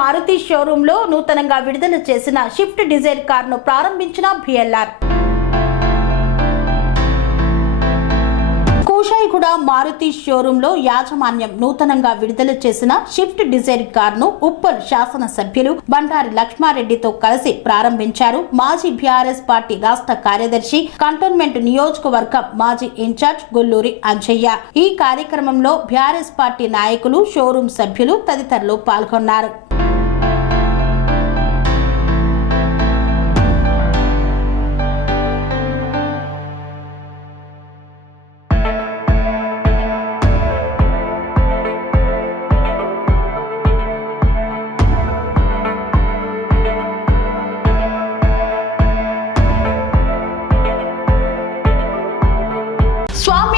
మారుతి షోరూంలో నూతనంగా విడుదల చేసిన షిఫ్ట్ డిజైర్ కార్ను ప్రారంభించిన బిఎల్ఆర్ కూషాయిగూడ మారుతి షోరూంలో యాజమాన్యం నూతనంగా విడుదల చేసిన షిఫ్ట్ డిజైర్ కార్ను ఉప్పల్ శాసనసభ్యులు బండారి లక్ష్మారెడ్డితో కలిసి ప్రారంభించారు. మాజీ బీఆర్ఎస్ పార్టీ రాష్ట్ర కార్యదర్శి కంటోన్మెంట్ నియోజకవర్గం మాజీ ఇన్ఛార్జ్ గొల్లూరి అంజయ్య. ఈ కార్యక్రమంలో బీఆర్ఎస్ పార్టీ నాయకులు షోరూం సభ్యులు తదితరులు పాల్గొన్నారు.